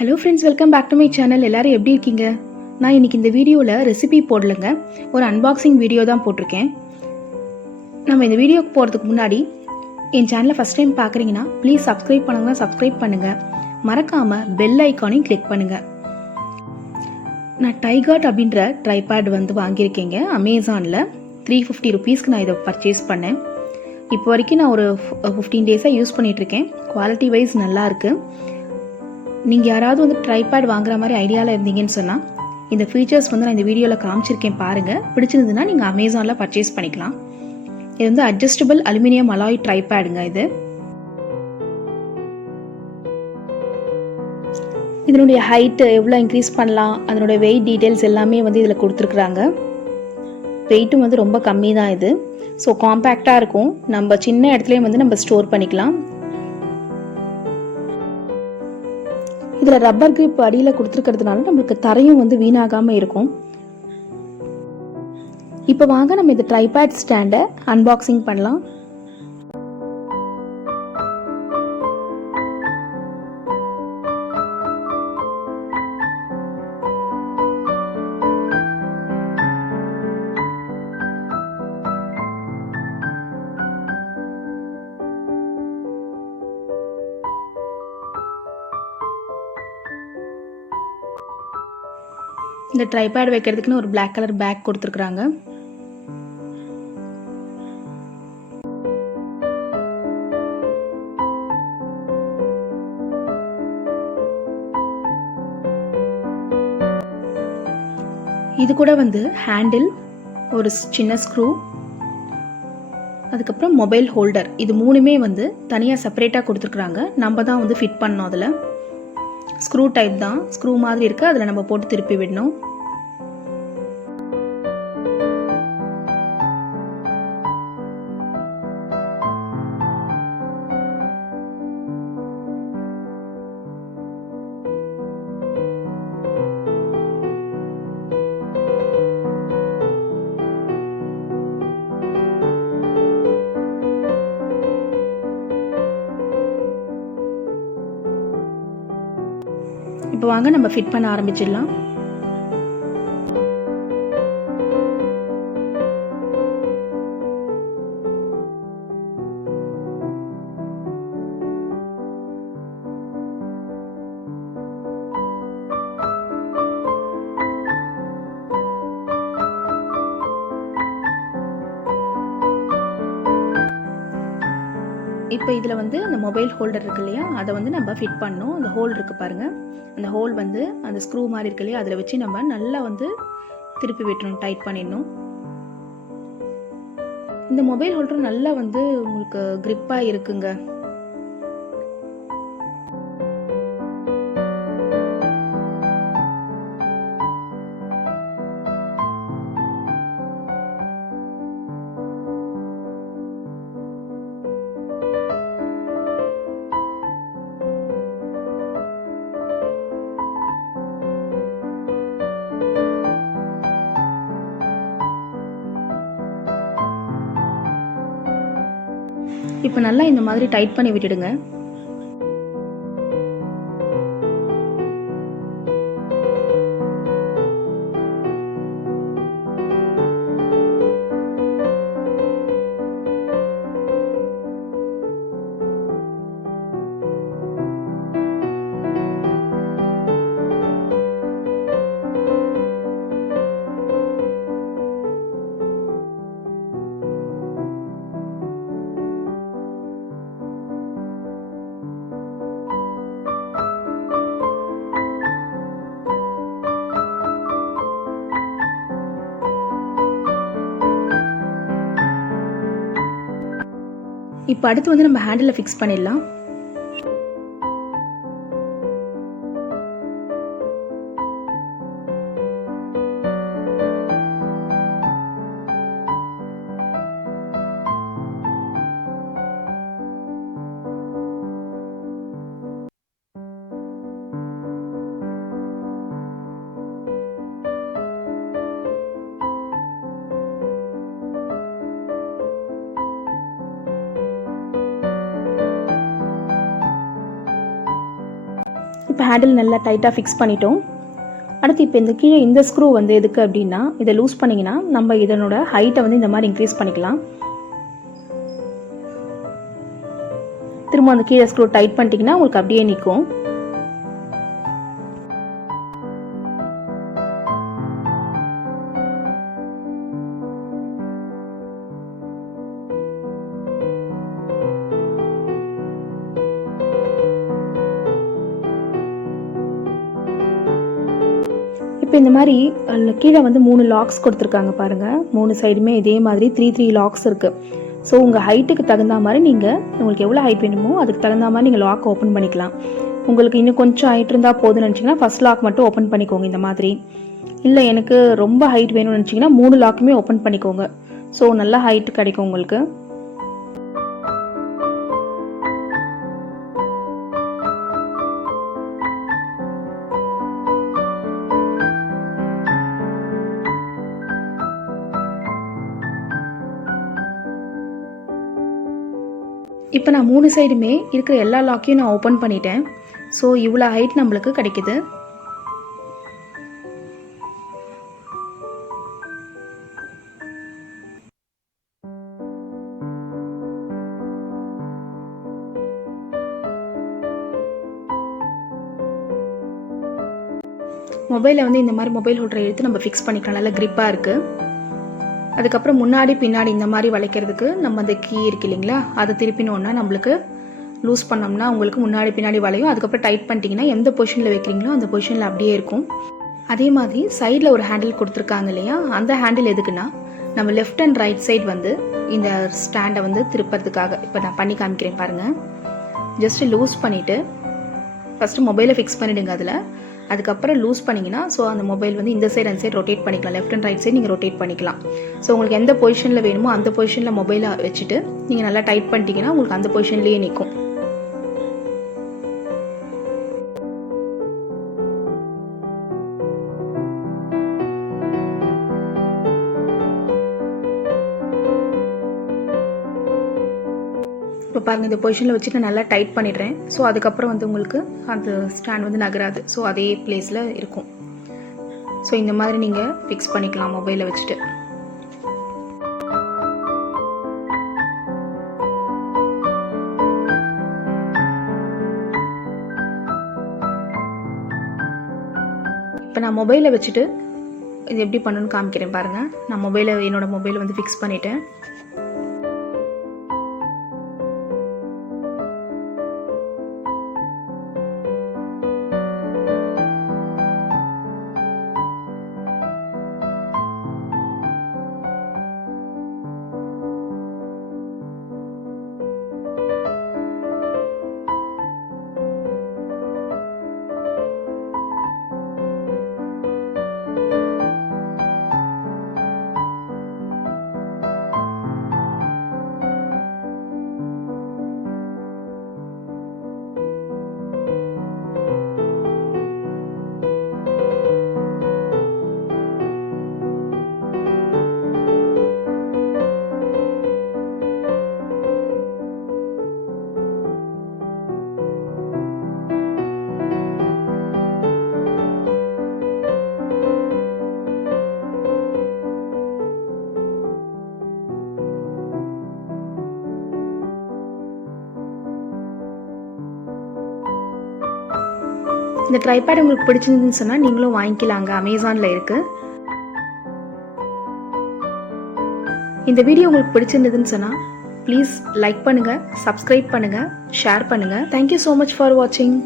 Hello friends, welcome back to my channel. எல்லாரும் எப்படி இருக்கீங்க? நான் இன்னைக்கு இந்த வீடியோவில் ரெசிபி போடலைங்க, ஒரு அன்பாக்சிங் வீடியோ தான் போட்டிருக்கேன். நம்ம இந்த வீடியோக்கு போகிறதுக்கு முன்னாடி என் சேனலை ஃபஸ்ட் டைம் பார்க்குறீங்கன்னா ப்ளீஸ் சப்ஸ்கிரைப் சப்ஸ்கிரைப் பண்ணுங்கள். மறக்காமல் பெல் ஐக்கானையும் கிளிக் பண்ணுங்கள். நான் டைகாட் அப்படின்ற ட்ரைபேட் வாங்கியிருக்கேங்க அமேசானில். 350 ருபீஸ்க்கு நான் இதை பர்ச்சேஸ் பண்ணேன். இப்போ வரைக்கும் நான் ஒரு 15 டேஸாக யூஸ் பண்ணிகிட்ருக்கேன். குவாலிட்டி வைஸ் நல்லாயிருக்கு. நீங்கள் யாராவது ட்ரைபேட் வாங்குற மாதிரி ஐடியாவில் இருந்தீங்கன்னு சொன்னால் இந்த ஃபீச்சர்ஸ் நான் இந்த வீடியோவில் காமிச்சிருக்கேன் பாருங்கள். பிடிச்சிருந்ததுன்னா நீங்கள் அமேசானில் பர்ச்சேஸ் பண்ணிக்கலாம். இது அட்ஜஸ்டபிள் அலுமினியம் அலாய் ட்ரைபேடுங்க. இதனுடைய ஹைட்டு எவ்வளோ இன்க்ரீஸ் பண்ணலாம், அதனுடைய வெயிட் டீட்டெயில்ஸ் எல்லாமே இதில் கொடுத்துருக்குறாங்க. வெயிட்டும் ரொம்ப கம்மி தான் இது. ஸோ காம்பேக்டாக இருக்கும். நம்ம சின்ன இடத்துலையும் நம்ம ஸ்டோர் பண்ணிக்கலாம். இதில் ரப்பர் கிரிப் அடியில் கொடுத்துருக்கிறதுனால நம்மளுக்கு தரையும் வீணாகாமல் இருக்கும். இப்போ வாங்க நம்ம இந்த ட்ரைபேட் ஸ்டாண்டை அன்பாக்சிங் பண்ணலாம். இந்த ட்ரைபேட் வைக்கிறதுக்குன்னு ஒரு பிளாக் கலர் பேக் கொடுத்துருக்குறாங்க. இது கூட ஹேண்டில், ஒரு சின்ன ஸ்க்ரூ, அதுக்கப்புறம் மொபைல் ஹோல்டர், இது மூணுமே தனியாக செப்பரேட்டாக கொடுத்துருக்குறாங்க. நம்ம தான் ஃபிட் பண்ணோம். அதில் ஸ்க்ரூ டைப் தான், ஸ்க்ரூ மாதிரி இருக்குது. அதில் நம்ம போட்டு திருப்பி விடணும். இப்போ வாங்க நம்ம ஃபிட் பண்ண ஆரம்பிச்சிடலாம். இப்போ இதில் அந்த மொபைல் ஹோல்டர் இருக்கு இல்லையா, அதை நம்ம ஃபிட் பண்ணோம். அந்த ஹோல் இருக்குது பாருங்கள், அந்த ஹோல் அந்த ஸ்க்ரூ மாதிரி இருக்கு இல்லையா, அதில் வச்சு நம்ம நல்லா திருப்பி விட்டுறணும், டைட் பண்ணிடணும். இந்த மொபைல் ஹோல்டர் நல்லா உங்களுக்கு கிரிப்பாக இருக்குங்க. இப்போ நல்லா இந்த மாதிரி டைட் பண்ணி விட்டுடுங்க. இப்போ அடுத்து நம்ம ஹேண்டில் ஃபிக்ஸ் பண்ணிடலாம். இப்போ ஹேண்டில் நல்லா டைட்டாக ஃபிக்ஸ் பண்ணிட்டோம். அடுத்து இப்போ இந்த கீழே இந்த ஸ்க்ரூ வந்து எதுக்கு அப்படின்னா, இதை லூஸ் பண்ணிங்கன்னா நம்ம இதனோட ஹைட்டை வந்து இந்த மாதிரி இன்க்ரீஸ் பண்ணிக்கலாம். திரும்ப அந்த கீழே ஸ்க்ரூ டைட் பண்ணிட்டீங்கன்னா உங்களுக்கு அப்படியே நிற்கும். இப்போ இந்த மாதிரி கீழே வந்து 3 லாக்ஸ் கொடுத்துருக்காங்க பாருங்கள். 3 சைடுமே இதே மாதிரி 3 லாக்ஸ் இருக்குது. ஸோ உங்கள் ஹைட்டுக்கு தகுந்த மாதிரி நீங்கள் உங்களுக்கு எவ்வளோ ஹைட் வேணுமோ அதுக்கு தகுந்த மாதிரி நீங்கள் லாக் ஓப்பன் பண்ணிக்கலாம். உங்களுக்கு இன்னும் கொஞ்சம் ஹைட் இருந்தால் போதும்னு நினச்சிங்கன்னா ஃபஸ்ட் லாக் மட்டும் ஓப்பன் பண்ணிக்கோங்க இந்த மாதிரி. இல்லை எனக்கு ரொம்ப ஹைட் வேணும்னு நினச்சிங்கன்னா 3 லாக்குமே ஓப்பன் பண்ணிக்கோங்க. ஸோ நல்லா ஹைட் கிடைக்கும் உங்களுக்கு. இப்போ நான் 3 சைடுமே இருக்கிற எல்லா லாக்கையும் நான் ஓப்பன் பண்ணிட்டேன். ஸோ இவ்வளோ ஹைட் நம்மளுக்கு கிடைக்குது. மொபைலை வந்து இந்த மாதிரி மொபைல் ஹோல்டரை எடுத்து நம்ம ஃபிக்ஸ் பண்ணிக்கலாம். நல்லா கிரிப்பாக இருக்குது. அதுக்கப்புறம் முன்னாடி பின்னாடி இந்த மாதிரி வளைக்கிறதுக்கு நம்ம அந்த கீ இருக்கு இல்லைங்களா, அதை திருப்பினோன்னா நம்மளுக்கு லூஸ் பண்ணோம்னா உங்களுக்கு முன்னாடி பின்னாடி வளையும். அதுக்கப்புறம் டைட் பண்ணிட்டீங்கன்னா எந்த பொசிஷனில் வைக்கிறீங்களோ அந்த பொசிஷனில் அப்படியே இருக்கும். அதே மாதிரி சைடில் ஒரு ஹேண்டில் கொடுத்துருக்காங்க இல்லையா, அந்த ஹேண்டில் எதுக்குன்னா நம்ம லெஃப்ட் அண்ட் ரைட் சைடு வந்து இந்த ஸ்டாண்டை வந்து திருப்பறதுக்காக. இப்போ நான் பண்ணி காமிக்கிறேன் பாருங்கள். ஜஸ்ட்டு லூஸ் பண்ணிவிட்டு ஃபஸ்ட்டு மொபைலை ஃபிக்ஸ் பண்ணிவிடுங்க அதில். அதுக்கப்புறம் லூஸ் பண்ணிங்கன்னா ஸோ அந்த மொபைல் வந்து இந்த சைடு அந்த சைடு ரொட்டேட் பண்ணிக்கலாம். லெஃப்ட் அண்ட் ரைட் சைடு நீங்கள் ரொட்டேட் பண்ணிக்கலாம். ஸோ உங்களுக்கு எந்த பொசிஷனில் வேணுமோ அந்த பொசிஷனில் மொபைலை வச்சுட்டு நீங்கள் நல்லா டைட் பண்ணிட்டீங்கன்னா உங்களுக்கு அந்த பொசிஷன்லேயே நிற்கும். இப்போ பாருங்கள், இந்த பொசிஷனில் வச்சுட்டு நல்லா டைட் பண்ணிடுறேன். ஸோ அதுக்கப்புறம் வந்து உங்களுக்கு அந்த ஸ்டாண்ட் வந்து நகராது. ஸோ அதே பிளேஸில் இருக்கும். ஸோ இந்த மாதிரி நீங்கள் ஃபிக்ஸ் பண்ணிக்கலாம் மொபைலை வச்சுட்டு. இப்போ நான் மொபைலை வச்சுட்டு இது எப்படி பண்ணணும்னு காமிக்கிறேன் பாருங்கள். நான் என்னோடய மொபைலை வந்து ஃபிக்ஸ் பண்ணிட்டேன். இந்த ட்ரைபேட் உங்களுக்கு பிடிச்சிருந்துன்னு சொன்னால் நீங்களும் வாங்கிக்கலாங்க. அமேசானில் இருக்குது. இந்த வீடியோ உங்களுக்கு பிடிச்சிருந்ததுன்னு சொன்னால் ப்ளீஸ் லைக் பண்ணுங்கள், சப்ஸ்கிரைப் பண்ணுங்கள், ஷேர் பண்ணுங்கள். தேங்க்யூ ஸோ மச் ஃபார் வாட்சிங்.